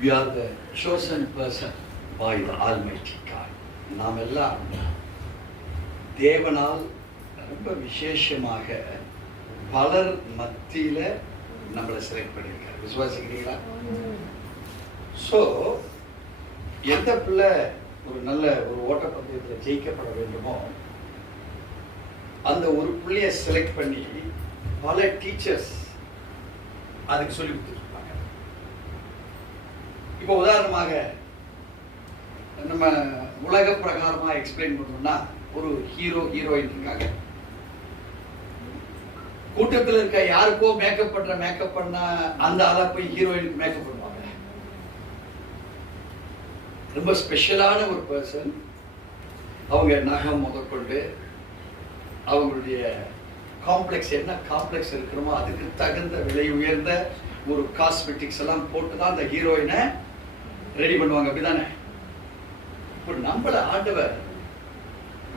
We are the chosen person by the Almighty God. நாம் எல்லாம் தேவனால் ரொம்ப விசேஷமாக பலர் மத்தியில நம்மளை செலக்ட் பண்ணியிருக்காரு. விசுவாசிக்கிறீங்களா? ஸோ எந்த பிள்ளை ஒரு நல்ல ஒரு ஓட்டப்பந்தயத்தில் ஜெயிக்கப்பட வேண்டுமோ அந்த ஒரு பிள்ளைய செலக்ட் பண்ணி பல டீச்சர்ஸ் அதுக்கு சொல்லி கொடுத்துருப்பாங்க. இப்போ உதாரணமாக நம்ம உலக பிரகாரமா எக்ஸ்பிளைன் பண்ணோம்னா ஒரு ஹீரோ ஹீரோயின் இருக்காங்க. கூட்டத்தில் இருக்க யாருக்கோ மேக்கப் பண்ண அந்த ஆளா போய் ஹீரோயினுக்கு மேக்கப் பண்ணுவாங்க. ரொம்ப ஸ்பெஷலான ஒரு பர்சன். அவங்க நகம் முதற்கொண்டு அவங்களுடைய காம்ப்ளெக்ஸ் என்ன காம்ப்ளெக்ஸ் இருக்கணுமோ அதுக்கு தகுந்த விலை உயர்ந்த ஒரு காஸ்மெட்டிக்ஸ் எல்லாம் போட்டு தான் அந்த ஹீரோயினை ரெடி பண்ணுவாங்க. அப்படிதானே? இப்போ நம்மள ஆண்டவர்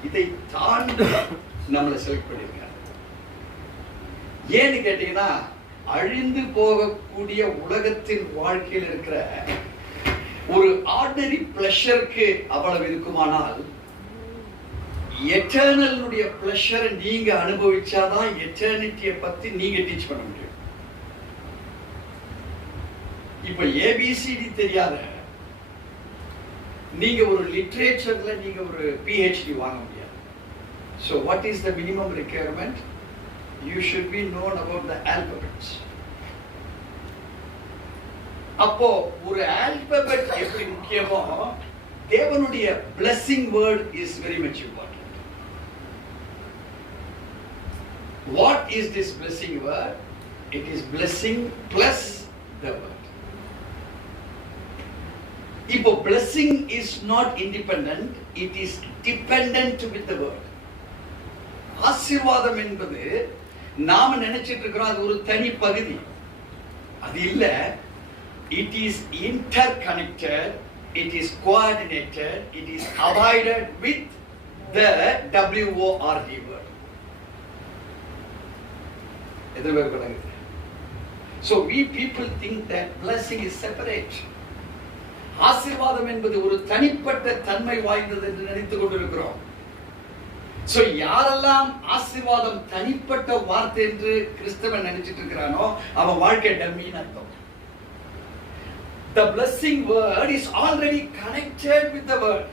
இதை தாண்டி நம்மளை செலக்ட் பண்ணியிருக்காரு. ஏன்னு கேட்டீங்கன்னா அழிந்து போகக்கூடிய உலகத்தின் வாழ்க்கையில் இருக்கிற ஒரு ஆர்டினரி பிளஷருக்கு அவ்வளவு இருக்குமானால் எட்டர்னலுடைய பிளஷரை நீங்க அனுபவிச்சாதான் எட்டர்னிட்டியை பத்தி நீங்க டீச் பண்ண முடியும். இப்ப ஏபிசிடி தெரியாத நீங்க ஒரு லிட்ரேச்சர்ல நீங்க ஒரு PhD வாங்க முடியாது. So what is the minimum requirement? You should be known about the alphabets. அப்போ ஒரு ஆல்பபெட் எப்படி முக்கியமோ தேவனுடைய blessing word is very much important. What is this blessing word? It is blessing plus the word. இப்போ blessing is not independent, it is dependent with the word. ஆசீர்வாதம் என்பது நாம நினைச்சிட்டு இருக்கிறோம் அது ஒரு தனி பகுதி. அது இல்ல. It is interconnected, it is coordinated, it is abided with the WORD word. So we people think that blessing is separate. ஆசீர்வாதம் என்பது ஒரு தனிப்பட்ட தன்மை வாய்ந்தது என்று நினைத்துக் கொண்டிருக்கிறோம். சோ யாரெல்லாம் ஆசீர்வாதம் தனிப்பட்ட வார்த்தை என்று கிறிஸ்தவன் நினைச்சிட்டு இருக்கிறானோ அவன் வாழ்க்கை டம்மின்னு அர்த்தம். The blessing word is already connected with the word.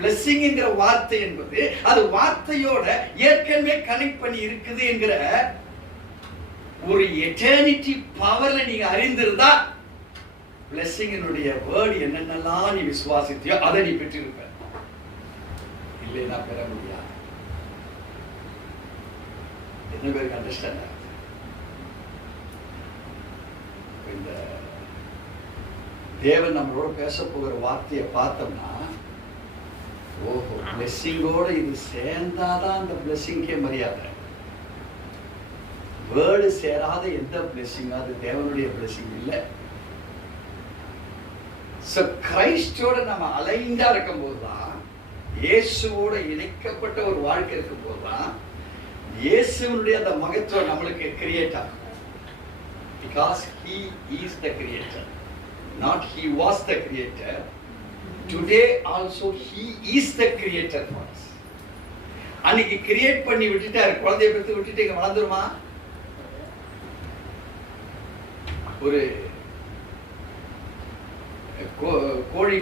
Blessing என்கிற வார்த்தை என்பது அது வார்த்தையோட ஏற்கனவே கனெக்ட் பண்ணி இருக்குது என்கிற ஒரு எட்டர்னிட்டி பவர்ல நீங்க அறிந்திருந்தா blessing என்னுடைய வேர்ட் என்னென்னலாம் நீ விசுவாசித்தியோ அதை நீ பெற்றிருப்ப. இல்லைன்னா பெற முடியாது. என்ன பேருக்கு அண்டர்ஸ்டாண்ட் ஆகுது? இந்த தேவன் நம்மளோட பேச போகிற வார்த்தையை பார்த்தோம்னா ஓஹோ பிளெஸ்ஸிங்கோட இது சேர்ந்தாதான் அந்த பிளெஸ்ஸிங்கே மரியாதை. வேர்டு சேராத எந்த பிளெஸ்ஸிங் அது தேவனுடைய பிளெஸ்ஸிங் இல்லை. சோ கிரைஸ்டோட நம்ம அலைண்டா இருக்கும் போதுதான் இயேசுவோட இணைக்கப்பட்ட ஒரு வாழ்க்கை இருக்கும் போதுதான் இயேசுனுடைய அந்த மகத்துவம் நம்மளுக்கு கிரியேட் ஆகும். Because he is the creator, not he was the creator. Today also he is the creator for us. அன்னைக்கு கிரியேட் பண்ணி விட்டுட்டாரு. குழந்தையை பெற்று விட்டுட்டு இங்க வளர்ந்துருமா? ஒரு கோழி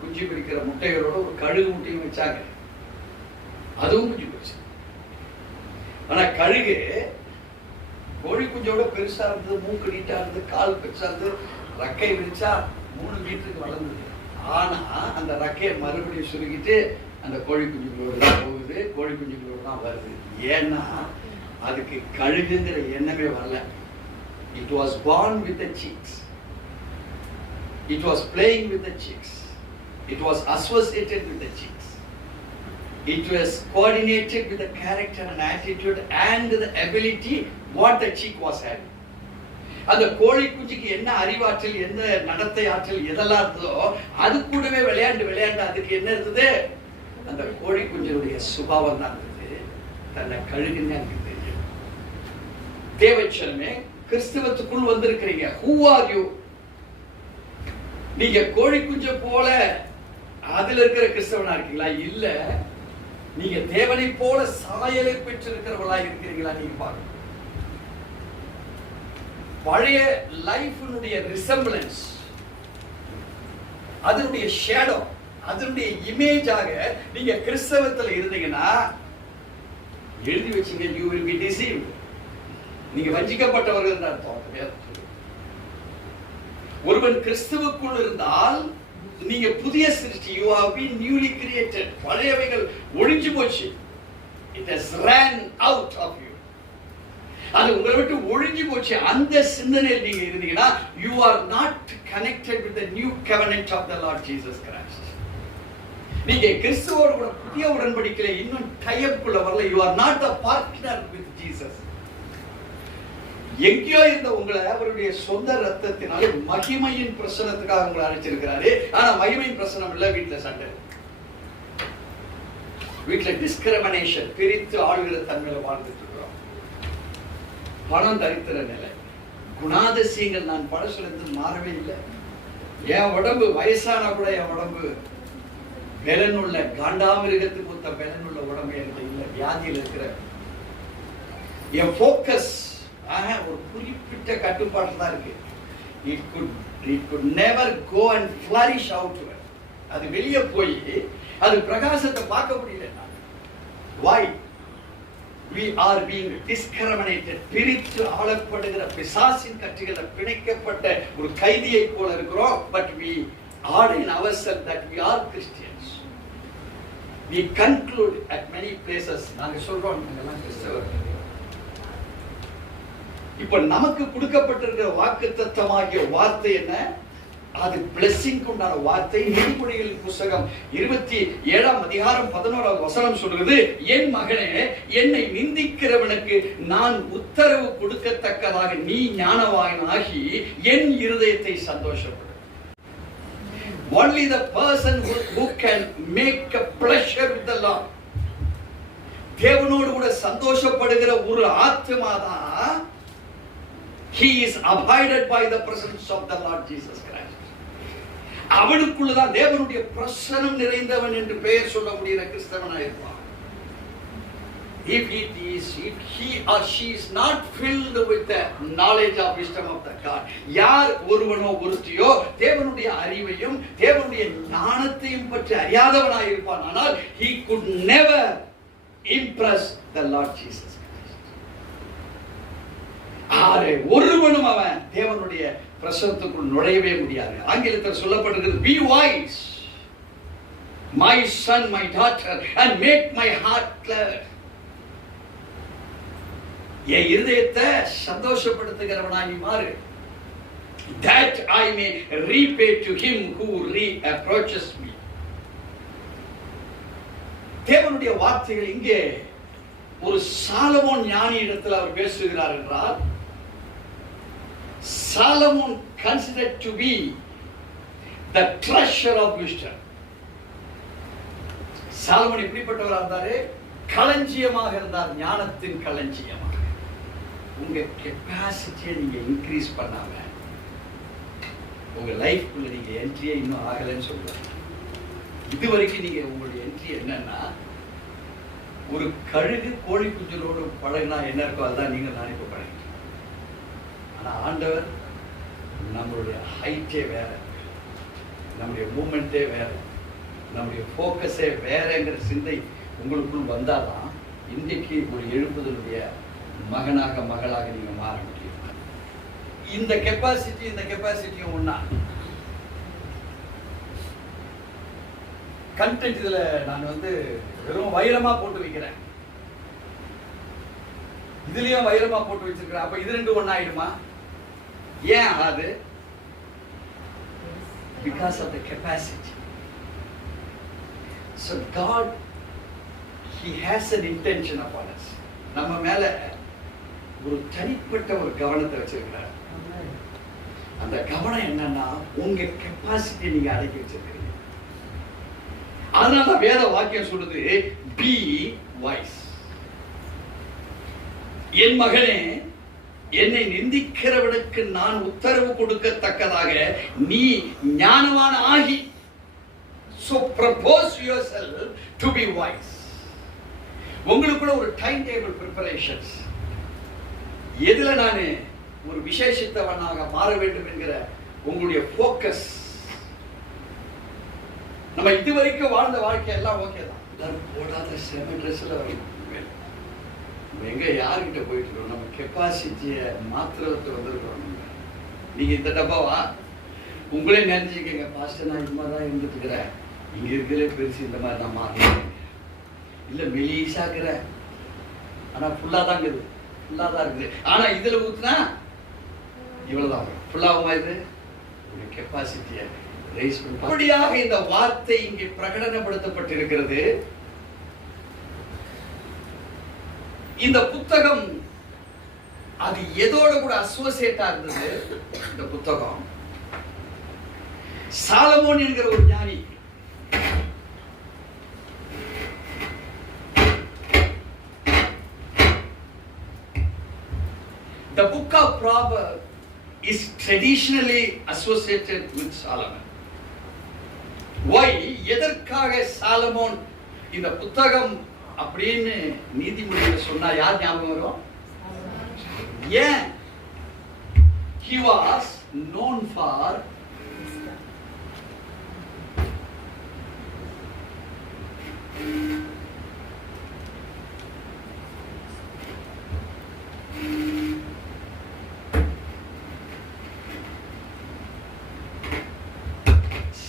குஞ்சு பிடிக்கிற முட்டைகளோட ஒரு கழுகு முட்டையும் வச்சாங்க. அதுவும் குஞ்சு போச்சு. ஆனா கழுகு கோழி குஞ்சோட பெருசா இருந்தது, மூக்கு நீட்டா இருந்தது, கால் பெருசா இருந்தது, ரக்கை விரிச்சா 3 மீட்டருக்கு வளர்ந்தது. ஆனா அந்த ரக்கையை மறுபடியும் சுருக்கிட்டு அந்த கோழி குஞ்சுகளோடு தான் போகுது, கோழி குஞ்சுகளோடு தான் வருது. ஏன்னா அதுக்கு கழுகுங்கிற எண்ணமே வரல. It was born with the chicks. It was playing with the chicks. It was associated with the chicks. It was coordinated with the character and attitude and the ability what the chick was having. அந்த கோழி குஞ்சுக்கு என்ன அறிவாற்றல், என்ன நடத்தை ஆற்றல் எதெல்லாம் இருந்ததோ அது கூடவே விளையாண்டு அதுக்கு என்ன இருந்தது? அந்த கோழி குஞ்சுடைய சுபாவம் தான் இருந்தது. தன்னை கழுகுன்னு எனக்கு தெரியும். தேவச்சனமே கிறிஸ்தவத்துக்குள் வந்திருக்கிறீங்க. Who are you? நீங்க கோழி குஞ்சு போல அதுல இருக்கிற கிறிஸ்தவனா இருக்கீங்களா? இல்ல நீங்க தேவனை போல சாயலை பெற்றிருக்கிறவர்களா இருக்கிறீங்களா? நீங்க பாருங்க. பழைய லைஃபினுடைய ரிசம்பிளன்ஸ், அதனுடைய ஷேடோ, அதனுடைய இமேஜாக நீங்க கிறிஸ்தவத்துல இருந்தீங்கன்னா எழுதி வச்சுங்க, you will be deceived. நீங்க வஞ்சிக்கப்பட்டவர்கள் அர்த்தம். ஒருவன் கிறிஸ்துவுக்குள் இருந்தால் நீங்க புதிய சிருஷ்டி, you have been newly created. பழையவைகள் ஒழிஞ்சு போச்சு. It has ran out of you. அது உங்களை விட்டு ஒழிஞ்சு போச்சு. அந்த சிந்தனையில் நீங்க இருந்தீங்கன்னா you are not connected with the new covenant of the Lord Jesus Christ. நீங்க கிறிஸ்துவோடு கூட புதிய உடன்படிக்கையில இன்னும் டைப்க்குள்ள வரல. you are not a partner with Jesus. எங்கேயோ இருந்த உங்களை அவருடைய சொந்த ரத்தத்தினால மகிமையின் பிரசனத்துக்காக உங்களை அழைச்சிருக்கிறாரு. ஆனா மகிமையின் பிரசனம் இல்ல, வீட்டுல சண்டை, வீட்டுல டிஸ்கிரிமினேஷன், பிரித்து ஆளுகிற தன்மையில வாழ்ந்துட்டு இருக்கிறோம். பணம் தரித்திர நிலை, குணாதிசயங்கள் நான் பழசுலேருந்து மாறவே இல்லை. என் உடம்பு வயசானா கூட என் உடம்பு பலனுள்ள, காண்டாமிருகத்துக்கு ஒத்த பலனுள்ள உடம்பு என்கிட்ட இல்லை. வியாதியில் இருக்கிற என் போக்கஸ் ஒரு குறிப்பிட்ட கட்டுப்பாட்டில் தான் இருக்கு. It could never go and flourish outward. அது வெளியே போய் அது பிரகாசத்தை பார்க்க முடியல. Why? We are being discriminated. பிரித்து ஆளப்படுகிற பிசாசின் கட்டுகளை பிணைக்கப்பட்ட ஒரு கைதியை போல இருக்கிறோம். But we are in ourselves that we are Christians. We conclude at many places, நாங்க சொல்றோம் நாங்கெல்லாம் கிறிஸ்தவர்கள். இப்ப நமக்கு கொடுக்கப்பட்டிருக்கிற வாக்குத்தத்தமாகிய வார்த்தை என்ன? அது blessing உண்டான வார்த்தை. நீதிமொழிகளின் புத்தகம் 27ஆம் அதிகாரம் 11ஆவது வசனம் சொல்கிறது, என் மகனே, என்னை நிந்திக்கிறவனுக்கு நான் உத்தரவு கொடுக்கத்தக்கதாக நீ ஞானவானாகி என் இருதயத்தை சந்தோஷப்படு. Only the person who can make a pleasure with the Lord, தேவனோடு கூட சந்தோஷப்படுகிற ஒரு ஆத்மாதான் he is abided by the presence of the Lord Jesus Christ. அவனுக்குள்ளதான் தேவனுடைய பிரசன்னம் நிறைந்தவன் என்று பெயர் சொல்ல முடிகிற கிறிஸ்தவனாக இருப்பான். If he or she is not filled with the knowledge of wisdom of the God, யார் ஒருவனோ ஒருத்தியோ தேவனுடைய அறிவையும் தேவனுடைய ஞானத்தையும் பற்றி அறியாதவனாக இருப்பான், ஆனால் he could never impress the Lord Jesus Christ. ஒருவனும் அவன் தேவனுடைய பிரசன்னத்துக்குள் நுழையவே முடியாது. ஆங்கிலத்தில் சொல்லப்பட்டிருக்கிறது, be wise my son my daughter and make my heart glad. என் இருதயத்தை சந்தோஷப்படுத்துகிறவனாய் மாறு. That I may repay to him who reproaches me. தேவனுடைய வார்த்தைகள் இங்கே ஒரு சாலமோன் ஞானி இடத்தில் அவர் பேசுகிறார் என்றால், Solomon considered to be the treasure of wisdom. Solomon எப்படிப்பட்டவராக இருந்தாரு? களஞ்சியமாக இருந்தார், ஞானத்தின் களஞ்சியமாக. உங்க கெப்பாசிட்டியை நீங்க இன்க்ரீஸ் பண்ணாம உங்க லைஃப்குள்ள நீங்க என்ட்ரியே இன்னும் ஆகலைன்னு சொல்றாங்க. இதுவரைக்கும் நீங்க உங்களுடைய என்ட்ரி என்னன்னா, ஒரு கழுகு கோழி குஞ்சலோடு பழகினா என்ன இருக்கோ அதுதான் நீங்க நான் இப்ப பழகிட்டோம். ஆனா ஆண்டவர் நம்மளுடைய ஹைட்டே வேற, நம்முடைய மூமெண்டே வேற, நம்முடைய போக்கஸே வேறங்கிற சிந்தை உங்களுக்குள் வந்தாதான் இன்றைக்கு ஒரு எழுப்புதலுடைய மகனாக மகளாக நீங்க மாற முடியும். இந்த கெப்பாசிட்டியும் ஒண்ணா. கண்டென்ட் இதுல நான் வெறும் வைரமா போட்டு வைக்கிறேன், இதுலயும் வைரமா போட்டு வச்சிருக்கிறேன். அப்ப இது ரெண்டு ஒண்ணா ஆயிடுமா? ஏன் ஆகாது? Because of the capacity. So God, He has an intention upon us. நம்ம மேல ஒரு தனிப்பட்ட ஒரு கவனத்தை வச்சிருக்கிறார். அந்த கவனம் என்னன்னா, உங்க கெப்பாசிட்டி நீங்க அடக்கி வச்சிருக்கீங்க. அதனால வேத வாக்கியம் சொல்லுது, be wise. என் மகனே, என்னை நிந்திக்கிறவனுக்கு நான் உத்தரவு கொடுக்கத்தக்கதாக நீ ஞானவான் ஆகி. So propose yourself to be wise. உங்களுக்குள்ள ஒரு டைம் டேபிள் ப்ரிப்பரேஷன்ஸ். எதுல நான் ஒரு விசேஷித்தவனாக மாற வேண்டும் என்கிற உங்களுடைய ஃபோக்கஸ். நம்ம இதுவரைக்கும் வாழ்ந்த வாழ்க்கை எல்லாம் ஓகே தான். எல்லாரும் போடாத செம ட்ரெஸ்ல எங்க யாருக்கிட்ட போயிட்டு இருக்கோம்? நம்ம கெப்பாசிட்டியை மாத்திரத்தை வந்திருக்கிறோம். நீங்க இந்த டப்பாவா உங்களே நினைச்சுக்கங்க, பாஸ்டர் நான் இது மாதிரி தான் இருந்துட்டுக்கிறேன், இங்க இருக்கிற பெருசு இந்த மாதிரி நான் மாறேன் இல்ல மெலிசாக்குற, ஆனா ஃபுல்லா தான் இருக்குது, ஃபுல்லா தான் இருக்குது. ஆனா இதுல ஊத்துனா இவ்வளவுதான் வரும். ஃபுல்லாகுமா? இது உங்களுடைய கெப்பாசிட்டியை ரைஸ் பண்ணி. அப்படியாக இந்த வார்த்தை இங்கே பிரகடனப்படுத்தப்பட்டிருக்கிறது. இந்த புத்தகம் அது எதோட கூட அசோசியேட்டா இருந்தது? இந்த புத்தகம் சாலமோன் என்கிற ஒரு ஞானி The book of Proverbs is traditionally associated with Solomon. Why? எதற்காக சாலமோன் இந்த புத்தகம் அப்படின்னு நீதிமொழியில சொன்னா யார் ஞாபகம் வரும்? ஏன்? He was known for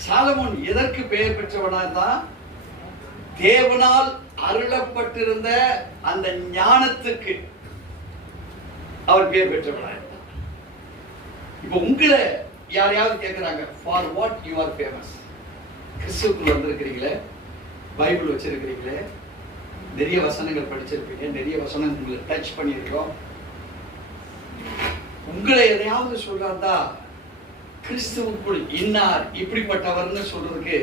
Solomon எதற்கு பெயர் பெற்றவனா இருந்தான்? தேவனால் அருளப்பட்டிருந்த அந்த ஞானத்துக்கு அவர் பெயர் பெற்றவனா இருந்தார். இப்ப உங்களை யாரையாவது கேட்கிறாங்க, for what you are famous? கிறிஸ்துவுக்குள்ள வந்திருக்கிறீங்களே, பைபிள் வச்சிருக்கிறீங்களே, நிறைய வசனங்கள் படிச்சிருப்பீங்க, நிறைய வசனம் உங்களை டச் பண்ணியிருக்கோம். உங்களை எதையாவது சொல்றாருந்தா கிறிஸ்துவுக்குள் இன்னார் இப்படிப்பட்டவர்னு சொல்றதுக்கு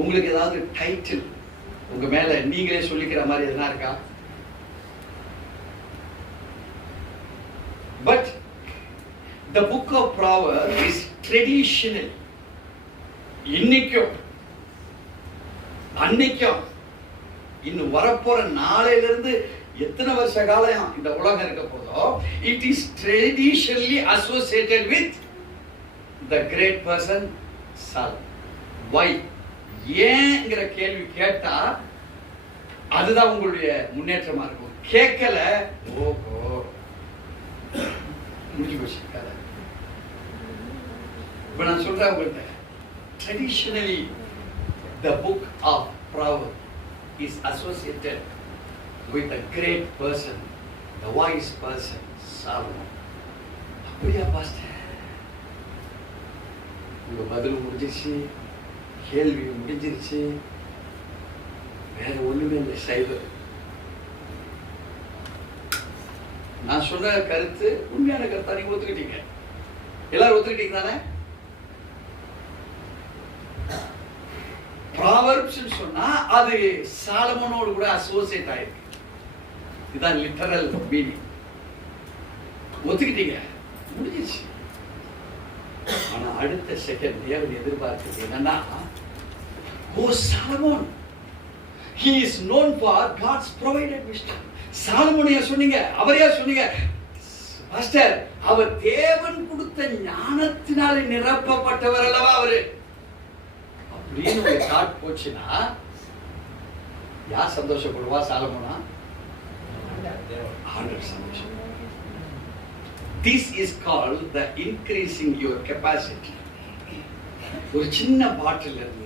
உங்களுக்கு ஏதாவது டைட்டில் உங்க மேல நீங்களே சொல்லிக்கிற மாதிரி எதுனா இருக்கா? But the book of Proverbs is traditional. இன்னைக்கும் அன்னைக்கும் இன்னும் வரப்போற நாளையிலிருந்து எத்தனை வருஷ காலம் இந்த உலகம் இருக்க போதோ, it is traditionally associated with the great person Solomon. Why? ஏன்ங்கிற கேள்வி கேட்டா அதுதான் உங்களுடைய முன்னேற்றமா இருக்கும். கேட்கல, ஓஹோ முடிஞ்சு போச்சு கதை. இப்ப நான் சொல்றேன் உங்கள்கிட்ட, traditionally the book of Proverbs is associated with a great person, the wise person Solomon. அப்படியா பாஸ்டர்? உங்க பதில் முடிஞ்சிருச்சு, கேள்வி முடிஞ்சிருச்சு, வேற ஒண்ணுமே இல்லை. சைவர் நான் சொன்ன கருத்து உண்மையான கருத்தா நீங்க ஒத்துக்கிட்டீங்க, எல்லாரும் ஒத்துக்கிட்டீங்க தானே? ப்ராவர்ப்ஸ் சொன்னா அது சாலமோனோடு கூட அசோசியேட் ஆயிருக்கு. இதுதான் லிட்டரல் மீனிங். ஒத்துக்கிட்டீங்க, முடிஞ்சிருச்சு. ஆனா அடுத்த செகண்ட் தேவன் எதிர்பார்க்கிறது என்னன்னா, ஓ Solomon, he is known for God's provided wisdom. சாலமோனையா சொன்னீங்க, அவரையா சொன்னீங்க மாஸ்டர்? அவர் தேவன் கொடுத்த ஞானத்தினாலே நிரப்பப்பட்டவர் அல்லவா அவரு அப்படின்னு ஒரு தாட் போச்சுன்னா யார் சந்தோஷப்படுவா? சாலமோனா? ஆண்டவர் சந்தோஷம். This is called the increasing your capacity. ஒரு சின்ன பாட்டில் இருந்து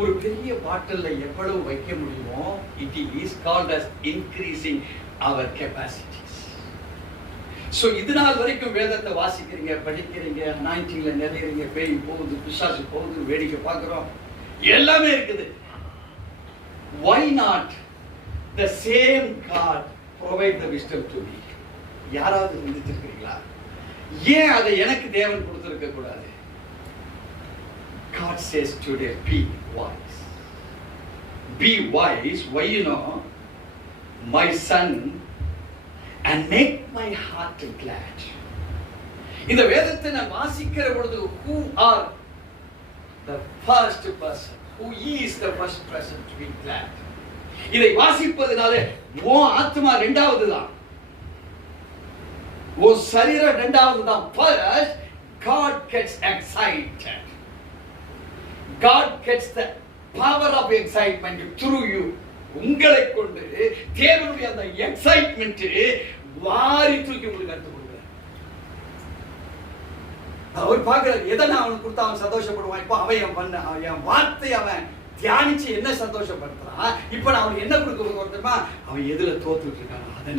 ஒரு பெரிய பாட்டில்ல எவ்வளவு வைக்க முடியுமோ, it is called as increasing our capacities. So இதனால் வரைக்கும் வேதத்தை வாசிக்கிறீங்க, படிக்கிறீங்க, அனாயிண்டிங்ல நிறையறீங்க, பேய் போகுது, பிசாசு போகுது, வேடிக்கை பார்க்கிறோம், எல்லாமே இருக்குது. Why not the same God provide the wisdom to me? யாராவது சிந்திச்சிருக்கீங்களா? ஏன் அதை எனக்கு தேவன் கொடுத்திருக்க கூடாது? God says today, be wise. Be wise. Why? You know, my son, and make my heart glad. இந்த வேதத்தை நான் வாசிக்கிற பொழுது who are the first person, who is the first person to be glad? இதை வாசிப்பதனால உன் ஆத்மா இரண்டாவது தான், உன் சரீரம் இரண்டாவது தான். First, God gets excited. God gets the power of excitement through you. உங்களை கொண்டு தேவனுடைய அந்த எக்ஸைட்மெண்ட் வாரி தூக்கி உங்களுக்கு கற்றுக் கொடுக்கிறார். அவர் பார்க்கிறார், எதை நான் அவனுக்கு கொடுத்தா அவன் சந்தோஷப்படுவான். இப்போ அவன் என் வார்த்தை அவன் தியானிச்சு என்ன சந்தோஷப்படுத்துறான். இப்ப நான் அவனுக்கு என்ன கொடுக்க போறதுமா, அவன் எதுல தோத்துட்டு இருக்கான் அதை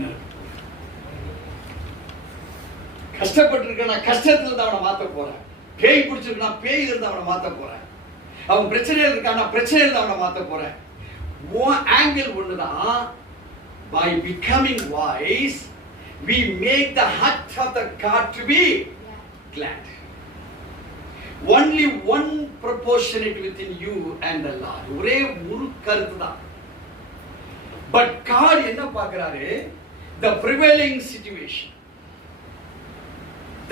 கஷ்டப்பட்டு இருக்கான கஷ்டத்துல இருந்து அவனை மாத்த போறேன். பேய் பிடிச்சிருக்கா பேய் இருந்து அவனை மாத்த போறேன். அவன் பிரச்சனையில் இருக்கான பிரச்சனையில இருந்து அவனை மாத்த போறேன். ஆங்கிள் ஒண்ணுதான். By becoming wise, we make the heart of the God to be glad. Only one proportionate within you and the Lord. ஒரே ஒரு கருத்து தான். But God என்ன பார்க்கிறாரு? The prevailing situation,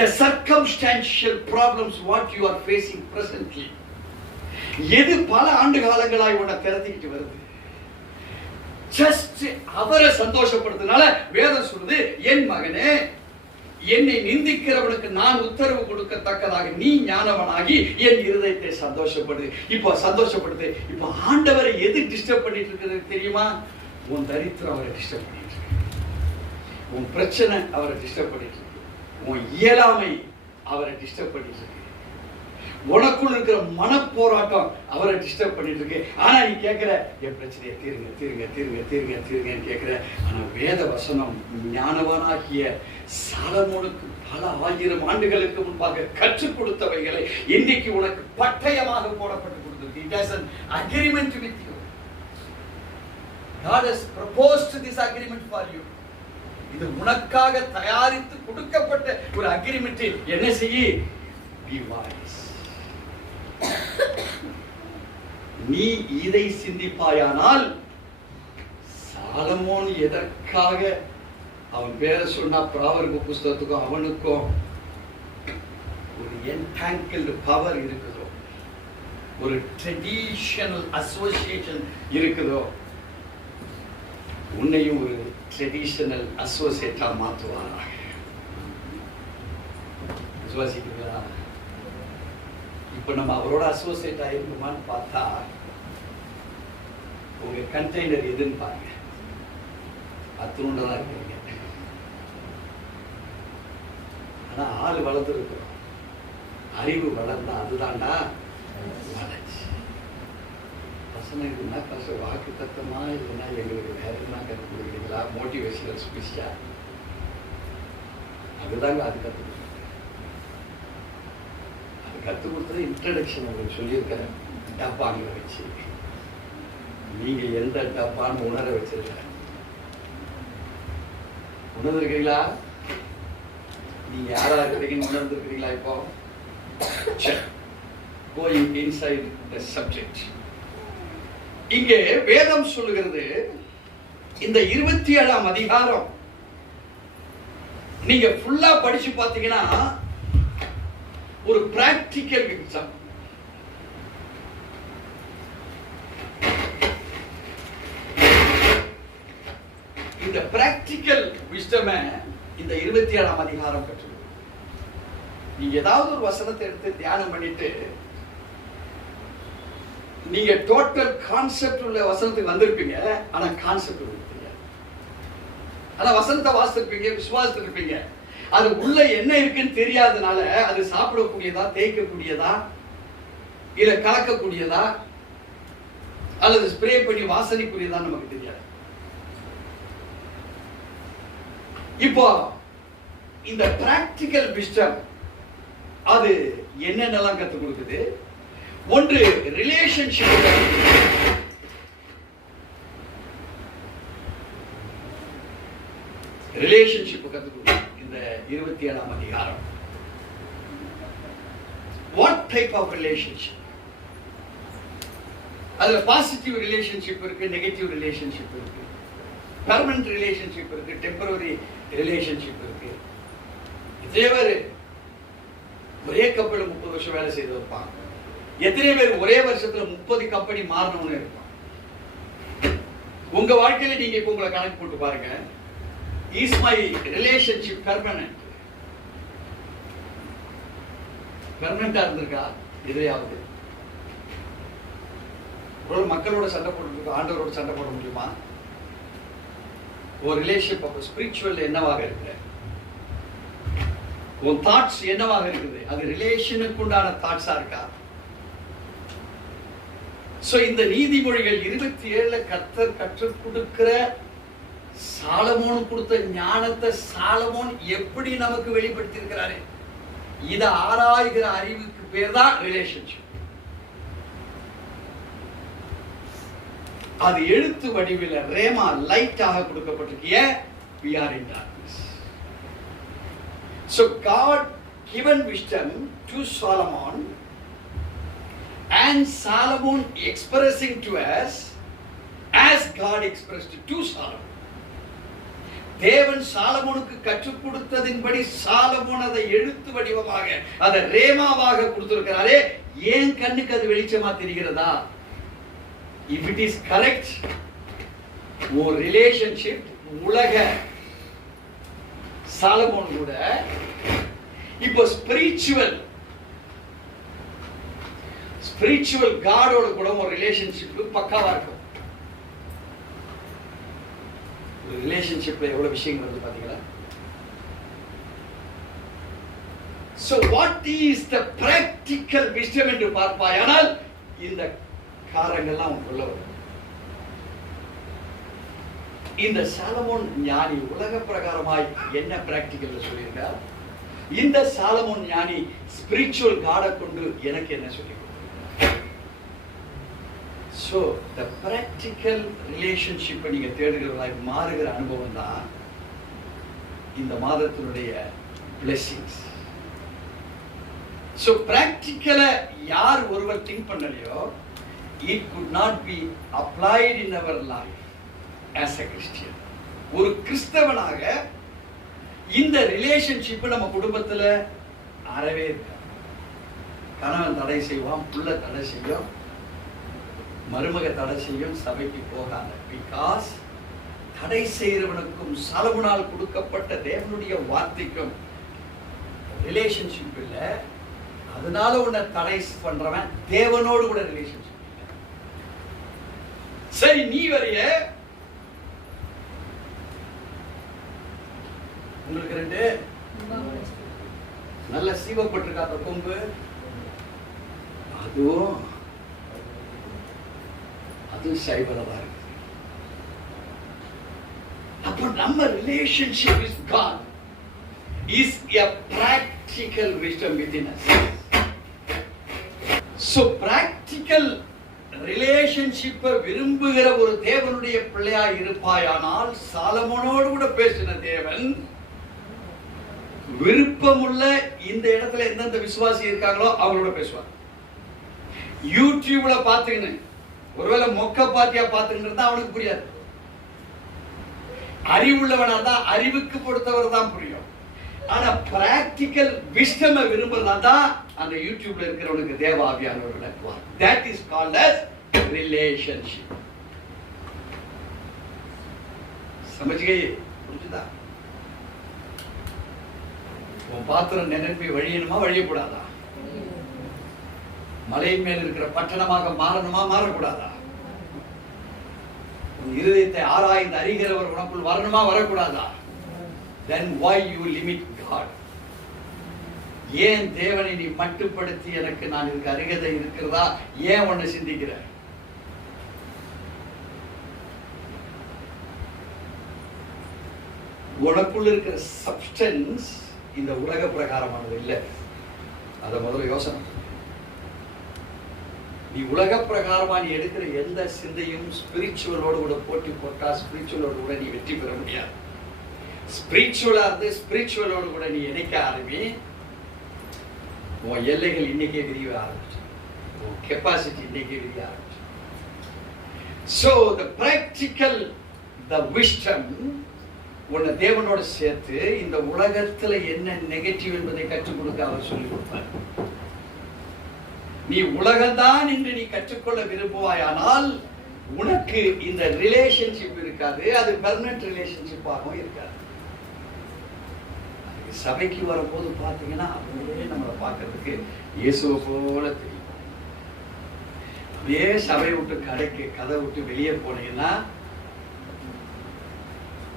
the circumstantial problems what you are facing presently, எது பல ஆண்டு காலங்களாய் உன்னை திறத்திக்கிட்டு வருது, ஜஸ்ட் அவரை சந்தோஷப்படுத்துனால வேதம் சொல்லுது, என் மகனே என்னை நிந்திக்கிறவனுக்கு நான் உத்தரவு கொடுக்கத்தக்கதாக நீ ஞானவனாகி என் இருதயத்தை சந்தோஷப்படுது. இப்போ சந்தோஷப்படுது. இப்போ ஆண்டவரை எது டிஸ்டர்ப் பண்ணிட்டு இருக்கிறது தெரியுமா? உன் தரித்திரம் அவரை டிஸ்டர்ப் பண்ணிட்டு இருக்கு, உன் பிரச்சனை அவரை டிஸ்டர்ப் பண்ணிட்டு இருக்கு, உன் இயலாமை அவரை டிஸ்டர்ப் பண்ணிட்டு இருக்கு, உனக்குள்ள இருக்கிற மனப்போராட்டம் அவரை டிஸ்டர்ப் பண்ணிட்டு இருக்கு. ஆனா நீ கேட்கிற, என் பிரச்சனையை தீருங்க தீருங்க தீருங்க தீருங்க தீருங்கன்னு கேட்கிற. ஆனா வேத வசனம் ஞானவனாகிய சாலமோனுக்கு பல ஆயிரம் ஆண்டுகளுக்கு முன்பாக கற்றுக் கொடுத்தவைகளை இன்றைக்கு உனக்கு பட்டயமாக போடப்பட்டு கொடுத்திருக்கு. It has an agreement with you. God has proposed this agreement for you. இது உனக்காக தயாரித்து கொடுக்கப்பட்ட ஒரு அக்ரிமெண்ட். என்ன செய்ய? Be wise. நீ இதை சிந்திப்பாயானால், சாலமோன் எதற்காக அவன் பேரை சொன்னா பிராவர்பு புஸ்தகத்துக்கும் அவனுக்கும் ஒரு என்டாங்கிள்டு பவர் இருக்குதோ, ஒரு ட்ரெடிஷனல் அசோசியேஷன் இருக்குதோ, உன்னையும் ஒரு ட்ரெடிஷனல் அசோசியேட்டா மாற்றுவாராக. விசுவாசிக்கிறீங்களா? இப்ப நம்ம அவரோட அசோசியேட் ஆயிருக்குமான்னு பார்த்தா, உங்க கண்டெய்னர் எதுன்னு பாருங்க, அத்துணுண்டதான் இருக்கிறீங்க. ஆனா ஆள் வளர்ந்து இருக்கிறோம், அறிவு வளர்ந்தா அதுதான்டா வளர்ச்சி. பசங்க கஷ்டம் வாக்கு தத்தமா இல்லைன்னா எங்களுக்கு வேற என்ன கற்றுக் கொடுக்குறீங்களா? மோட்டிவேஷனல் ஸ்பீச்சா? அதுதாங்க அது கற்றுக் கற்றுக் கொடுத்தது இன்ட்ரடக்ஷன் உங்களுக்கு சொல்லியிருக்கிறேன். டப்பாங்களை வச்சு நீங்க எந்த டப்பான்னு உணர வச்சிருக்க உணர்ந்துருக்கீங்களா? நீங்க யாரா இருக்கிறீங்கன்னு உணர்ந்துருக்கீங்களா? இப்போ going inside the subject. இங்கே வேதம் சொல்லுகிறது, இந்த 27ஆம் அதிகாரம் நீங்க ஃபுல்லா படிச்சு பார்த்தீங்கன்னா ஒரு பிராக்டிக்கல் எக்ஸாம். இந்த பிராக்டிக்கல் விஸ்டமை இந்த 27ஆம் அதிகாரம் கற்றுக். நீங்க ஏதாவது ஒரு வசனத்தை எடுத்து தியானம் பண்ணிட்டு நீங்க டோட்டல் கான்செப்ட் உள்ள வசனத்துக்கு வந்திருப்பீங்க. ஆனா கான்செப்ட் தெரியாது. ஆனா வசனத்தை வாசித்திருப்பீங்க, விசுவாசித்திருப்பீங்க. அது உள்ள என்ன இருக்குன்னு தெரியாதனால அது சாப்பிடக்கூடியதா, தேய்க்கக்கூடியதா, இல்ல கலக்கக்கூடியதா, அல்லது ஸ்ப்ரே பண்ணி வாசனைக்குரியதா நமக்கு தெரியாது. இப்போ இந்த பிராக்டிக்கல் விஸ்டம் அது என்னென்னலாம் கற்றுக் கொடுக்குது? ஒன்று, ரிலேஷன்ஷிப். ரிலேஷன்ஷிப் கற்றுக் கொடுக்குது இந்த 27ஆம் அதிகாரம். What type of relationship? அதுல பாசிட்டிவ் ரிலேஷன்ஷிப் இருக்கு, நெகட்டிவ் ரிலேஷன்ஷிப் இருக்கு, பெர்மனன்ட் ரிலேஷன்ஷிப் இருக்கு, டெம்பரரி ரிலேஷன்ஷிப் இருக்கு. இதே பேர் ஒரே கம்பெனியில் 30 வருஷம் வேலை செய்து வைப்பாங்க. எத்தனை பேர் ஒரே வருஷத்துல 30 கம்பெனி மாறணும்னு இருப்பாங்க. உங்க வாழ்க்கையில நீங்க இப்ப உங்களை கணக்கு போட்டு பாருங்க. Is my relationship permanent? பெர்மனண்டா இருந்திருக்கா? எதையாவது ஒரு மக்களோட சண்டை போட்டு ஆண்டவரோட சண்டை போட முடியுமா? ஒரு ரிலேஷன்ஷிப் அப்ப ஸ்பிரிச்சுவல் என்னவாக இருக்கு? உன் தாட்ஸ் என்னவாக இருக்குது? அது ரிலேஷனுக்கு உண்டான தாட்ஸா இருக்கா? சோ இந்த நீதிமொழிகள் 27 கர்த்தர் கற்றுக் கொடுக்கிற சாலமோன் கொடுத்த ஞானத்தை சாலமோன் எப்படி நமக்கு வெளிப்படுத்தி இருக்கிறாரு? இத ஆராய்கிற அறிவுக்கு பேர் தான் ரிலேஷன்ஷிப். அது எழுத்து வடிவில் ரேமா லைட்டாக கொடுக்கப்பட்டிருக்கிய we are in darkness. So God given wisdom to Solomon and Solomon expressing to us as God expressed to Solomon. தேவன் சாலமோனுக்கு கற்றுக் கொடுத்ததின்படி சாலமோன் அதை எழுத்து வடிவமாக அதை ரேமாவாக கொடுத்திருக்கிறாரே. ஏன் கண்ணுக்கு அது வெளிச்சமா தெரிகிறதா? If it is correct, ஒரு ரிலேஷன்ஷிப் உலக சாலமோன் கூட இப்போ ஸ்பிரிச்சுவல் காடோட கூட ஒரு ரிலேஷன்ஷிப் பக்காவா இருக்கும். ஒரு ரிலேஷன்ஷிப்ல எவ்வளவு விஷயங்கள் வந்து பாத்தீங்களா? So what is the practical wisdom என்று பார்ப்பாயானால் இந்த காரங்கள்லாம் உள்ள வரும். இந்த சாலமோன் ஞானி உலக பிரகாரமாய் என்ன பிராக்டிக்கல் சொல்லியிருக்கார்? இந்த சாலமோன் ஞானி ஸ்பிரிச்சுவல் காடை கொண்டு எனக்கு என்ன சொல்லி கொடுத்தார்? சோ the practical relationship நீங்க தேடுகிறவர்களாய் மாறுகிற அனுபவம் தான் இந்த மாதத்தினுடைய blessings. சோ பிராக்டிக்கலா யார் ஒருவர் think பண்ணலையோ it could not be applied in our life as a Christian. ஒரு கிறிஸ்தவனாக இந்த ரிலேஷன்ஷிப் நம்ம குடும்பத்துல அறவே இருக்காது. கணவன் தடை செய்வான், புள்ள தடை செய்யும், மருமக தடை செய்யும், சபைக்கு போகாத. பிகாஸ் தடை செய்கிறவனுக்கும் சாலமோனால் கொடுக்கப்பட்ட தேவனுடைய வார்த்தைக்கும் ரிலேஷன்ஷிப் இல்ல. அதனால உன்னை தடை பண்றவன் தேவனோடு கூட ரிலேஷன்ஷிப். சரி, நீ வரைய உங்களுக்கு 2 நல்ல சீவப்பட்டிருக்காத கொம்பு, அது சைவரதா இருக்கு. அப்போ நம்ம relationship with God is a practical wisdom within us. So practical ரிலேஷன்ஷிப்பை விரும்புகிற ஒரு தேவனுடைய பிள்ளையா இருப்பாயானால் சாலமோனோடு கூட பேசின தேவன் விருப்பமுள்ள இந்த இடத்துல எந்தெந்த விசுவாசி இருக்காங்களோ அவங்களோட பேசுவார். யூடியூப்ல பாத்துக்கின்னு ஒருவேளை மொக்க பாத்தியா பாத்துக்கிட்டு அவனுக்கு புரியாது. அறிவுள்ளவனா தான், அறிவுக்கு பொறுத்தவர் தான் புரியும். ஆனா பிராக்டிக்கல் விஸ்டம் விரும்புறதா தான் அந்த யூடியூப்ல இருக்கிறவனுக்கு தேவ ஆவியானவர் விளக்குவார். That is called as relationship. समझ गए? புரிஞ்சுதா? உன் பாத்திரம் நிரம்பி வழியணுமா வழியக்கூடாதா? மலையின் மேல் இருக்கிற பட்டணமாக மாறணுமா மாறக்கூடாதா? உன் இருதயத்தை ஆராய்ந்து அறிகிறவர் உனக்குள் வரணுமா வரக்கூடாதா? Then why you limit God? ஏன் தேவனை நீ மட்டுப்படுத்தி எனக்கு நான் இதுக்கு அருகதை இருக்கிறதா ஏன் ஒண்ணு சிந்திக்கிற? உனக்குள்ள இருக்கிற சப்ஸ்டன்ஸ் இந்த உலக பிரகாரமானது இல்லை. அதை முதல்ல யோசனை. நீ உலக பிரகாரமா நீ எடுக்கிற எந்த சிந்தையும் ஸ்பிரிச்சுவலோடு கூட போட்டி போட்டா ஸ்பிரிச்சுவலோடு கூட நீ வெற்றி பெற முடியாது. ஸ்பிரிச்சுவலா இருந்து ஸ்பிரிச்சுவலோடு கூட நீ இணைக்க ஆரம்பி, உன் எல்லைகள் இன்னைக்கே விரிய ஆரம்பிச்சு, உன் கெப்பாசிட்டி இன்னைக்கே விரிய ஆரம்பிச்சு. So the practical, the wisdom உன்னை தேவனோட சேர்த்து இந்த உலகத்துல என்ன நெகட்டிவ் என்பதை கற்றுக் கொடுக்க அவர் சொல்லிக் கொடுப்பார். நீ உலகம்தான் என்று நீ கற்றுக்கொள்ள விரும்புவாயானால் உனக்கு இந்த ரிலேஷன்ஷிப் இருக்காது, அது பெர்மனன்ட் ரிலேஷன்ஷிப்பாகவும் இருக்காது. சபைக்கு வரும்போது பாத்தீங்கன்னா அப்படியே நம்மளை பார்க்கறதுக்கு இயேசுவை போல தெரியும். அப்படியே சபை விட்டு கதை விட்டு வெளியே போனீங்கன்னா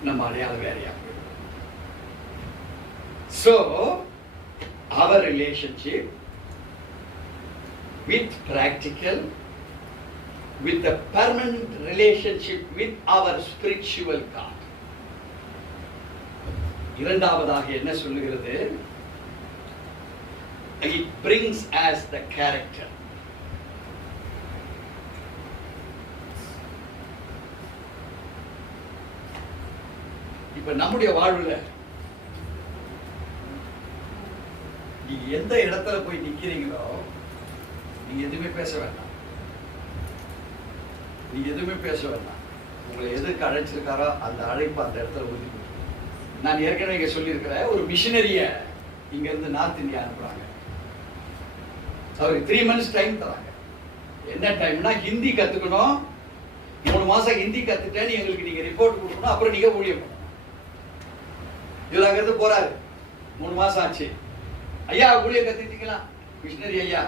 நம்ம அடையாளம் வேறையா போயிடும். So our relationship with practical, with the permanent relationship with our spiritual God. இரண்டாவதாக என்ன சொல்லுகிறது? It brings us the character. இப்ப நம்முடைய வாழ்வுல நீங்க எந்த இடத்துல போய் நிக்கிறீங்களோ நீங்க எதுவுமே பேச வேண்டாம். நீங்க எதுவுமே பேச வேண்டாம். உங்களை எதுக்கு அழைச்சிருக்காரோ அந்த அழைப்பு அந்த இடத்துல ஒதுக்கி. நான் ஏற்கனவே இங்க சொல்லியிருக்கிறேன், ஒரு மிஷினரிய இங்க இருந்து நார்த் இந்தியா அனுப்புறாங்க. அவருக்கு 3 months டைம் தராங்க. என்ன டைம்னா ஹிந்தி கத்துக்கணும். 3 மாசம் ஹிந்தி கத்துட்டேன்னு எங்களுக்கு நீங்க ரிப்போர்ட் கொடுக்கணும், அப்புறம் நீங்க ஊழியம் பண்ணணும். இவர் அங்கிருந்து போறாரு. 3 மாசம் ஆச்சு. ஐயா ஊழியம் கத்துக்கிட்டீங்களா? மிஷினரி ஐயா,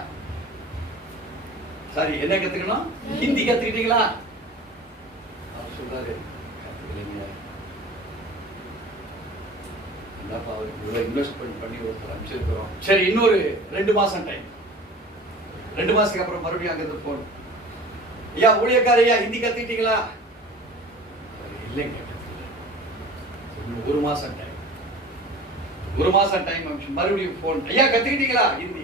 சாரி, என்ன கத்துக்கணும்? ஹிந்தி கத்துக்கிட்டீங்களா? அவர் சொல்றாரு, கத்துக்கலைங்க. என்னப்பா அவருக்கு இவ்வளவு இன்வெஸ்ட்மெண்ட் பண்ணி ஒருத்தர் அனுப்பிச்சிருக்கிறோம். சரி, இன்னொரு 2 மாசம் டைம். 2 மாசத்துக்கு அப்புறம் மறுபடியும் அங்கிருந்து போன். ஐயா ஊழியக்கார ஐயா ஹிந்தி கத்துக்கிட்டீங்களா? இல்லைங்க, 1 மாசம் டைம். 1 மாசம் டைம் மறுபடியும் போன். ஐயா கத்துக்கிட்டீங்களா ஹிந்தி?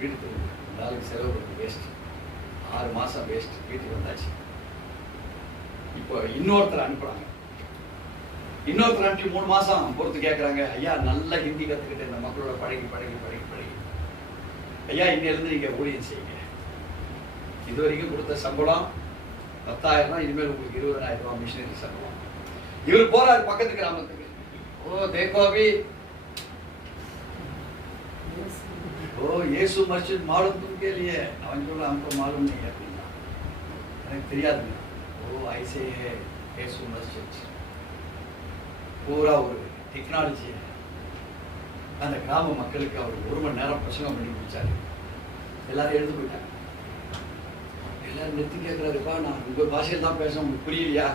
வீட்டுக்கு நாளைக்கு செலவு பண்ணி வேஸ்ட். 6 மாசம் வேஸ்ட். வீட்டுக்கு வந்தாச்சு. இப்போ இன்னொருத்தர் அனுப்புறாங்க. இன்னொருத்தர் அனுப்பி 3 மாசம் பொறுத்து கேட்கறாங்க. ஐயா நல்ல ஹிந்தி கத்துக்கிட்டு இந்த மக்களோட பழகி பழகி பழகி பழகி ஐயா இன்னிலிருந்து நீங்க ஊழியம் செய்யுங்க. இது வரைக்கும் கொடுத்த சம்பளம் 10,000 தான், இனிமேல் உங்களுக்கு 20,000 ரூபாய் மிஷினரி சம்பளம். இவர் போறாரு பக்கத்து கிராமத்துக்கு. ஓ देखो अभी ओ यीशु मस्जिद मालूम तुमके लिए? அவன் சொல்ல हमको मालूम नहीं அப்படின்னா. எனக்கு தெரியாதுங்க. ஓ ऐसे है यीशु मस्जिद. பூரா ஒரு டெக்னாலஜி. அந்த கிராம மக்களுக்கு அவர் 1 மணி நேரம் பிரசங்கம் பண்ணி முடிச்சாரு. எல்லாரும் எழுந்து போயிட்டாங்க. எல்லாரும் நிறுத்தி கேட்கிறாருப்பா, நான் உங்க பாஷையில் தான் பேச உங்களுக்கு புரியலையா?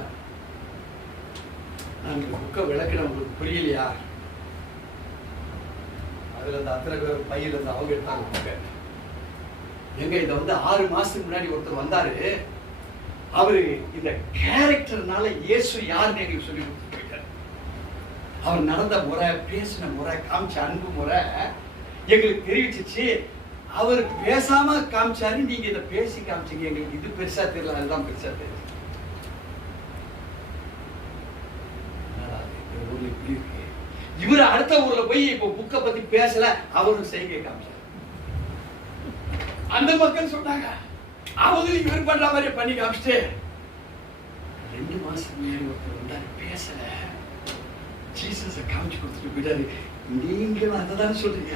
நான் புக்கை விளக்கின உங்களுக்கு புரியலையா? அதுல இருந்து அத்தனை பேர் பையில இருந்து அவங்க எடுத்தாங்க புக்கை. எங்க இதை 6 மாசத்துக்கு முன்னாடி ஒருத்தர் வந்தாரு. அவரு இந்த கேரக்டர்னால இயேசு யாருன்னு எங்களுக்கு சொல்லி கொடுத்து போயிட்டாரு. அவர் நடந்த முறை, பேசின முறை, காமிச்ச அன்பு முறை எங்களுக்கு தெரிவிச்சிச்சு. அவர் பேசாம காமிச்சாரு, நீங்க இதை பேசி காமிச்சீங்க. எங்களுக்கு இது பெருசா தெரியல, அதுதான் பெருசா தெரியும். இவரு அடுத்த ஊர்ல போய் இப்போ புக்கை பத்தி பேசல, அவரும் செய்கை காமிச்சார். அந்த மக்கள் சொன்னாங்க, அவங்களுக்கு இவர் பண்ற மாதிரி பண்ணி காமிச்சிட்டு 2 மாசம் முன்னாடி ஒருத்தர் வந்தாரு, பேசல, ஜீசஸை காமிச்சு கொடுத்துட்டு போயிட்டாரு. நீங்களும் அதைதான் சொல்றீங்க.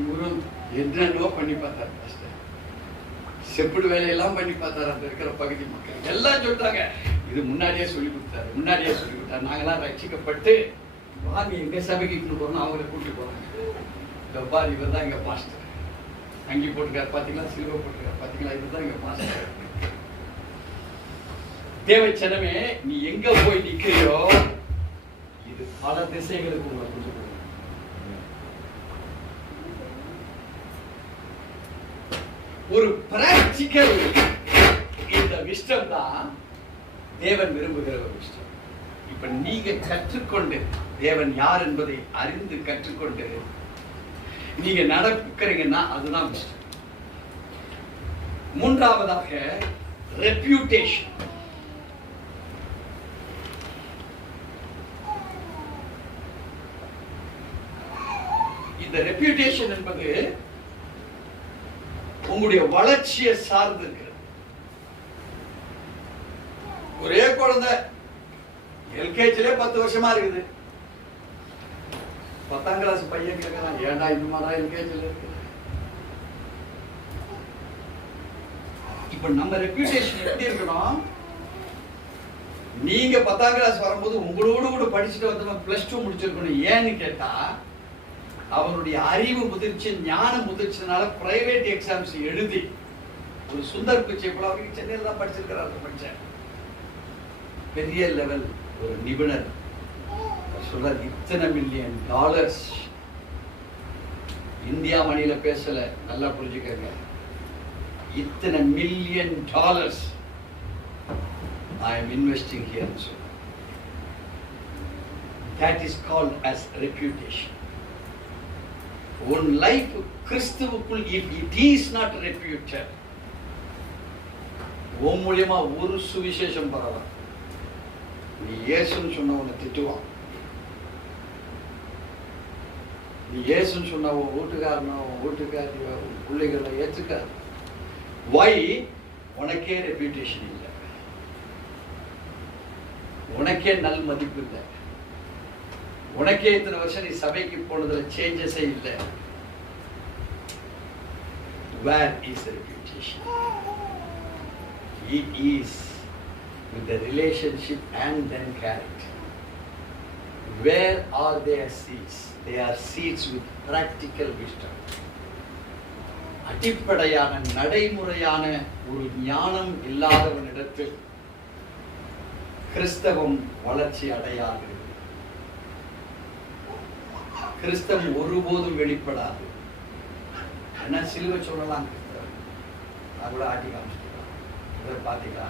இவரும் என்னென்னோ பண்ணி பார்த்தாரு. செப்புடு வேலையெல்லாம் பண்ணி பார்த்தாரு. அந்த இருக்கிற பகுதி மக்கள் எல்லாம் சொல்றாங்க, இது முன்னாடியே சொல்லி கொடுத்தாரு, முன்னாடியே சொல்லி கொடுத்தாரு. நாங்கெல்லாம் ரட்சிக்கப்பட்டு வாங்க எங்க சபைக்கு கூட்டு போறோம், அவங்களை கூட்டிட்டு போறாங்க. டப்பார் இவர் தான் எங்க பாஸ்டர். அங்கி போட்டுக்காரு பாத்தீங்களா, சிலுவை போட்டுக்காரு பாத்தீங்களா, இதுதான் எங்க பாஸ்டர். தேவச்சனமே, நீ எங்க போய் நிக்கிறியோ இது பல திசைகளுக்கு உங்களை கொண்டு போகும். ஒரு பிராக்டிக்கல் இந்த விஸ்டம் தான் தேவன் விரும்புகிற ஒரு விஷயம். இப்ப நீங்க கற்றுக்கொண்டு தேவன் யார் என்பதை அறிந்து கற்றுக்கொண்டு நீங்க நடக்கிறீங்கன்னா அதுதான் விஷயம். மூன்றாவதாக ரெப்யூட்டேஷன். இந்த ரெப்யூட்டேஷன் என்பது உங்களுடைய வளர்ச்சியை சார்ந்து இருக்கிறது. ஒரே குழந்தை எல்கேஜிலே 10 வருஷமா இருக்குது. 10ஆம் கிளாஸ் பையன் கேட்கறான், ஏன்டா இன்னுமா தான் எல்கேஜில இருக்கு? இப்ப நம்ம ரெப்யூட்டேஷன் எப்படி இருக்கணும்? நீங்க 10ஆம் கிளாஸ் வரும்போது உங்களோட கூட படிச்சுட்டு வந்தவன் +2 முடிச்சிருக்கணும். ஏன்னு கேட்டா அவனுடைய அறிவு முதிர்ச்சி, ஞானம் முதிர்ச்சினால பிரைவேட் எக்ஸாம்ஸ் எழுதி ஒரு சுந்தர் பிச்சை போல அவருக்கு சென்னையில் தான் படிச்சிருக்கிறார். படிச்சேன், பெரிய லெவல் ஒரு நிபுணர் சொல்றார், இத்தனை $1 மில்லியன் இந்தியா மணியில பேசல, நல்லா புரிஞ்சுக்கங்க, இத்தனை $1 million I am investing here. So that is called as reputation. One life கிறிஸ்துவுக்குள் if it is not reputed, உன் மூலியமா ஒரு சுவிசேஷம் பரவாயில்ல. நீ இயேசுன்னு சொன்னவனை திட்டுவான், நீ இயேசுன்னு சொன்ன உன் வீட்டுக்காரனோ உன் வீட்டுக்காரியோ உன் பிள்ளைகளை ஏற்றுக்காது. Why? உனக்கே ரெப்யூட்டேஷன் இல்லை, உனக்கே நல் மதிப்பு இல்லை, உனக்கே இத்தனை வருஷம் நீ சபைக்கு போனதுல சேஞ்சஸே இல்லை. Where is the reputation? It is with the relationship and then character. Where are their seeds? They are seeds with practical wisdom. அடிப்படையான நடைமுறையான ஒரு ஞானம் இல்லாதவனிடத்தில் கிறிஸ்தவம் வளர்ச்சி அடையாது. கிறிஸ்தவம் ஒருபோதும் வெளிப்படாது. என்ன சிலுவை சொல்லலாம், நான் கூட ஆட்டி காமிச்சிருக்கலாம், இதை பார்த்தீங்களா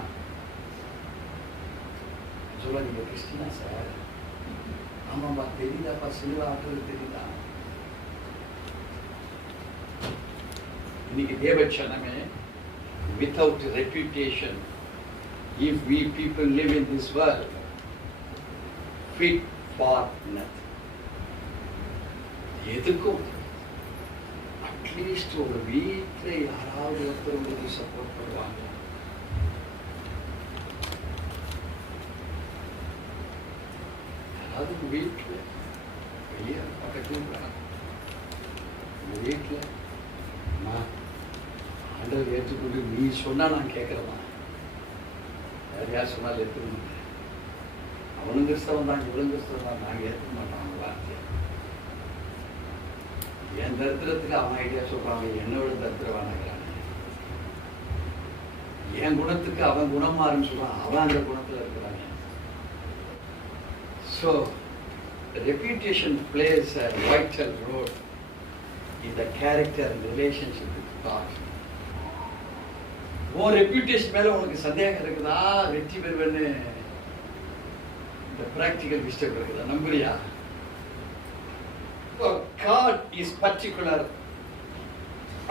சொல்ல, நீங்க கிறிஸ்டினா சார்? ஆமாப்பா, தெரியுதாப்பா, சிலுவை ஆட்டுறது தெரியுதா? இன்னைக்கு தேவச்சனமே, without reputation, if we people live in this world, fit for nothing. எதுக்கும் அட்லீஸ்ட் ஒரு வீட்டில் யாராவது ஒருத்தர் உங்களுக்கு சப்போர்ட் பண்ணுவாங்க. யாராவது வீட்டில் வெளியே பக்கத்துல வீட்டில் ஆண்டவர் ஏற்றுக்கொண்டு நீ சொன்னா நான் கேட்கறேன், யார் யார் சொன்னாலும் ஏற்றுக்க மாட்டேன். அவனும் கிறிஸ்தவன் தான், இவளும் கிறிஸ்தவன் தான், நாங்கள் ஏற்றுக்க மாட்டோம் அவங்க வார்த்தையை. என் தரித்திரத்துக்கு அவன் ஐடியா சொல்றாங்க, என்னோட தரித்திரவானாங்கிறாங்க. என் குணத்துக்கு அவன் குணம் மாறுன்னு சொல்றான், அவன் அந்த குணத்துல இருக்கிறாங்க. So reputation plays a vital role in the character and relationship with God. உன் ரெப்யூட்டேஷன் மேல உனக்கு சந்தேகம் இருக்குதா? வெற்றி பெறுவேன்னு இந்த பிராக்டிக்கல் மிஸ்டேக் இருக்குதா? நம்புறியா? God is particular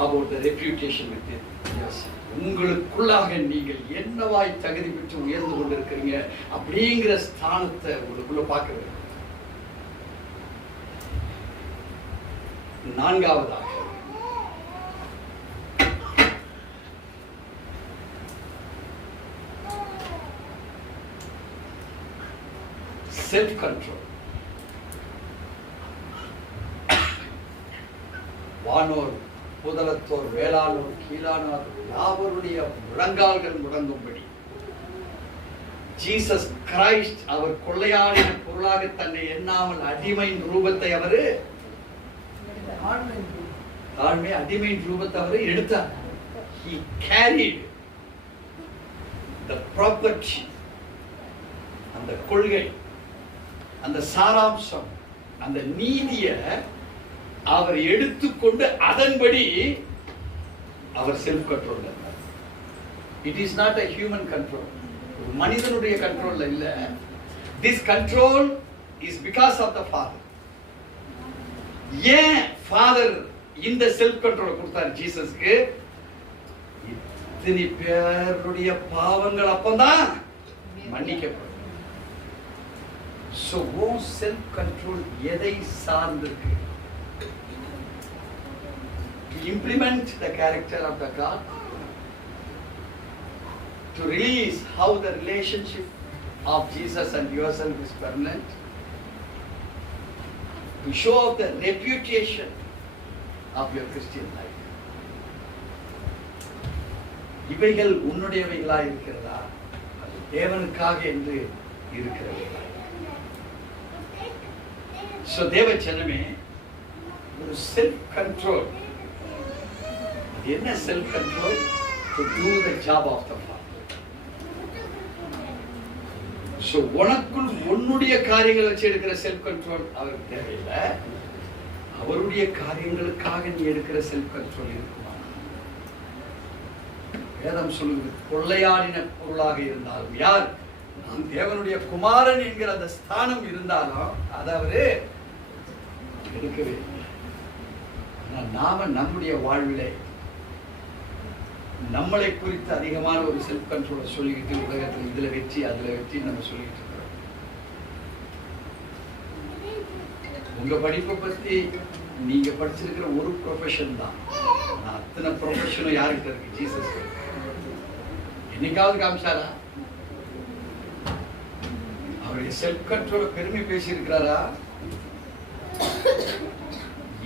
about the reputation with it. Yes. உங்களுக்குள்ளாக நீங்கள் என்னவாய் தகுதி பெற்று உயர்ந்து கொண்டிருக்கிறீங்க அப்படிங்கிற ஸ்தானத்தை உங்களுக்குள்ள பார்க்க. நான்காவதாக செல்ஃப் கண்ட்ரோல். வானோர் புதலத்தோர் வேளாளோர் கீழானோர் யாவருடைய முழங்கால்கள் முடங்கும்படி ஜீசஸ் கிரைஸ்ட் அவர் கொள்ளையாடின பொருளாக தன்னை எண்ணாமல் அடிமையின் ரூபத்தை அவரு அடிமையின் ரூபத்தை அவரு எடுத்தார். He carried the property, அந்த கொள்கை, அந்த சாராம்சம், அந்த நீதியை அவர் எடுத்துக்கொண்டு அதன்படி அவர் self control. It is not a human control, மனிதனுடைய கண்ட்ரோல்ல இல்ல. this control is because of the father. ஏன் ஃபாதர் இந்த செல்ஃப் கண்ட்ரோல் கொடுத்தார் ஜீசஸ்க்கு? இத்தனை பேருடைய பாவங்கள் அப்பதான் மன்னிக்கப்படும். So self control எதை சார்ந்திருக்கு? To implement the character of the God, to release how the relationship of Jesus and yourself is permanent. To show off the reputation of your Christian life. இவைகள் உன்னுடையவைகளா இருக்கிறதா? அது தேவனுக்காக என்று இருக்கிறவைகளா? So தேவ ஜனமே, ஒரு self control. அது என்ன self control? To do the job of the Father. So உனக்குள் உன்னுடைய காரியங்களை வச்சு எடுக்கிற செல்ஃப் கண்ட்ரோல் அவருக்கு தேவையில்லை. அவருடைய காரியங்களுக்காக நீ எடுக்கிற செல்ஃப் கண்ட்ரோல் இருக்குமா? வேதம் சொல்லுது, கொள்ளையாடின பொருளாக இருந்தாலும், யார் நான் தேவனுடைய குமாரன் என்கிற அந்த ஸ்தானம் இருந்தாலும் அதை அவரு எடுக்கவே இல்லை. நாம நம்முடைய வாழ்விலே நம்மளை குறித்து அதிகமான ஒரு செல்ஃப் கண்ட்ரோலை சொல்லிக்கிட்டு உலகத்தில் இதுல வெற்றி அதுல வெற்றி நம்ம சொல்லிட்டு இருக்கிறோம். உங்க படிப்பை பத்தி நீங்க படிச்சிருக்கிற ஒரு ப்ரொஃபஷன் தான். அத்தனை ப்ரொஃபஷனும் யாருக்கு இருக்கு? ஜீசஸ். என்னைக்காவது காமிச்சாரா? அவருடைய செல்ஃப் கண்ட்ரோலை பெருமை பேசி இருக்கிறாரா?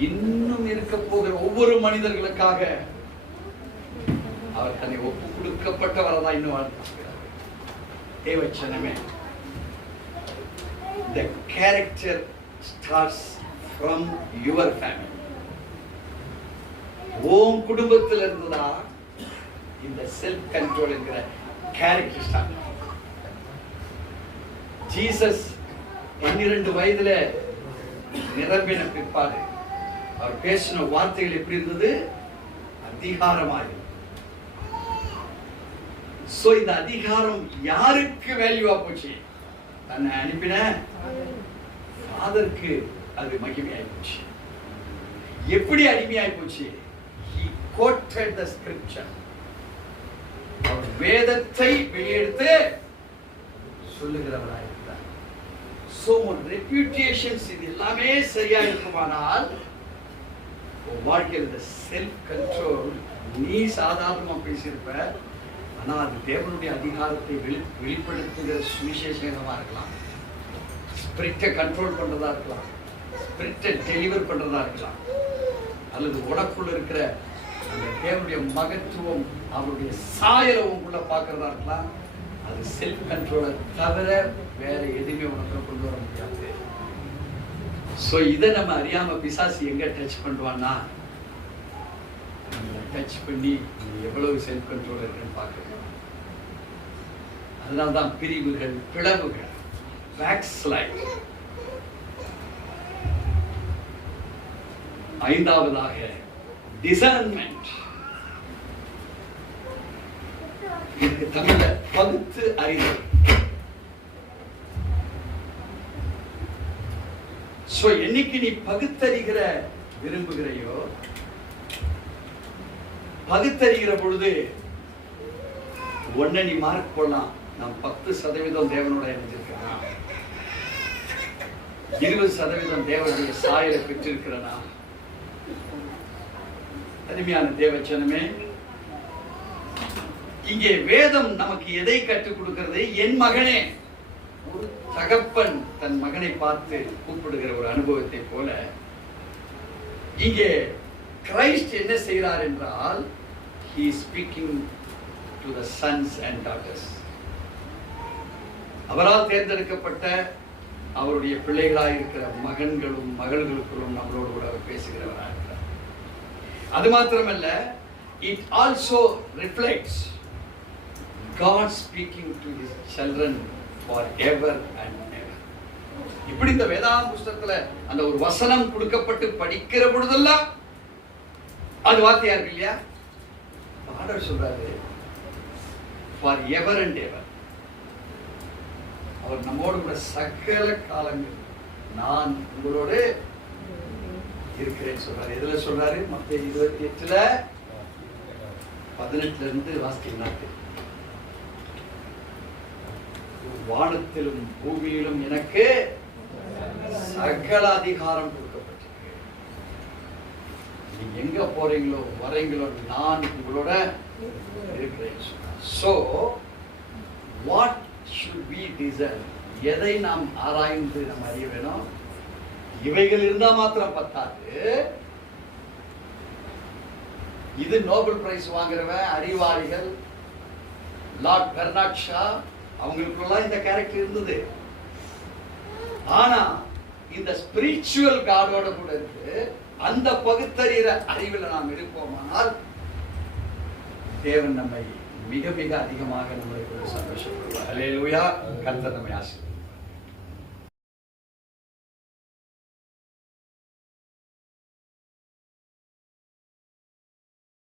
இன்னும் இருக்க போகிற ஒவ்வொரு மனிதர்களுக்காக அவர் தன்னை ஒப்பு கொடுக்கப்பட்டவரதான் இன்னும் வாழ்ந்திருக்கிறார். தேவச்சனமே, the character starts from your family. உன் குடும்பத்தில் இருந்துதான் இந்த செல்ஃப் கண்ட்ரோல் என்கிற கேரக்டர் ஸ்டார்ட். ஜீசஸ் 12 வயதுல நிரம்பின பிற்பாடு அவர் பேசின வார்த்தைகள் எப்படி இருந்தது? அதிகாரமாக. சோ இந்த அதிகாரம் யாருக்கு வேல்யூவா போச்சு? தன்னை அனுப்பின ஃபாதருக்கு அது மகிமையாய் போச்சு. எப்படி அடிமையாய் போச்சு? He quoted the scripture. அவர் வேதத்தை வெளியெடுத்து சொல்லுகிறவராய் இருந்தார். சோ ரெப்யூட்டேஷன்ஸ் இது எல்லாமே சரியா இருக்குமானால் வாழ்க்கையில் இந்த செல்ஃப் கண்ட்ரோல் நீ சாதாரணமா பேசியிருப்ப, ஆனா அது தேவனுடைய அதிகாரத்தை வெளிப்படுத்துகிற சுவிசேஷமா இருக்கலாம், ஸ்பிரிட்டை கண்ட்ரோல் பண்றதா இருக்கலாம், ஸ்பிரிட்டை டெலிவர் பண்றதா இருக்கலாம், அல்லது உனக்குள்ள இருக்கிற அந்த தேவனுடைய மகத்துவம் அவருடைய சாயலை உங்களுக்குள்ள பார்க்கறதா இருக்கலாம். அது செல்ஃப் கண்ட்ரோலை தவிர வேற எதுவுமே உனக்குள்ள கொண்டு வர முடியாது. சோ இதை நம்ம அறியாம பிசாசு எங்க டச் பண்ணுவான்னா, டச் பண்ணி எவ்வளவு செல்ஃப் கண்ட்ரோல் இருக்குன்னு பார்க்கணும். அதனால்தான் பிரிவுகள், பிளவுகள், பேக்ஸ்லைட். ஐந்தாவதாக டிசர்ன்மெண்ட். இதுக்கு தமிழ்ல பகுத்து அறிதல். சோ என்னைக்கு நீ பகுத்தறிகிற விரும்புகிறையோ, பகுத்தறிகிற பொழுது ஒன்ன நீ மார்க் போடலாம். நான் 10% தேவனோட இணைஞ்சிருக்கிறேனா, 20% தேவனுடைய சாயலை பெற்றிருக்கிறேனா? அருமையான தேவச்சனமே, இங்கே வேதம் நமக்கு எதை கற்றுக் கொடுக்கிறது? என் மகனே. ஒரு தகப்பன் தன் மகனை பார்த்து கூப்பிடுகிற ஒரு அனுபவத்தை போல இங்கே கிரைஸ்ட் என்ன செய்கிறார் என்றால், he is speaking to the sons and daughters. அவரால் தேர்ந்தெடுக்கப்பட்ட அவருடைய பிள்ளைகளாக இருக்கிற மகன்களும் மகள்களுக்குள்ளும் நம்மளோடு கூட அவர் பேசுகிறவராக இருக்கிறார். அது மாத்திரமல்ல, it also reflects God speaking to his children forever and ever. இப்படி இந்த வேதாந்த புஸ்தகத்துல அந்த ஒரு வசனம் கொடுக்கப்பட்டு படிக்கிற பொழுதெல்லாம் அது வார்த்தையா இருக்கு இல்லையா? ஆண்டவர் சொல்றாரு forever and ever. அவர் நம்மோடு கூட சகல காலங்கள் நான் உங்களோடு இருக்கிறேன்னு சொல்றாரு. எதுல சொல்றாரு? மத்தேயு 28:18 இருந்து வாசிக்கலாம். வானத்திலும் பூமியிலும் எனக்கு சகல அதிகாரம் கொடுக்கப்பட்டிருக்கு. நீங்க எங்க போறீங்களோ வரீங்களோ நான் உங்களோட இருக்கிறேன். So what should we discern? எதை நாம் ஆராய்ந்து நாம் அறிய வேணும்? இவைகள் இருந்தா மாத்திரம் பத்தாது. இது நோபல் பிரைஸ் வாங்குறவன் அறிவாளிகள், லார்ட் பெர்னார்ட் ஷா, அவங்களுக்குள்ள இந்த கேரக்டர் இருந்தது. ஆனா இந்த ஸ்பிரிச்சுவல் காடோட கூட இருக்கு. அந்த பகுத்தறிகிற அறிவில் நாம் இருப்போமானால் தேவன் நம்மை மிக மிக அதிகமாக நம்மளுக்கு சந்தோஷப்படுவார். அல்லேலூயா. கர்த்தர் நம்மை ஆசீர்வதிப்பார்.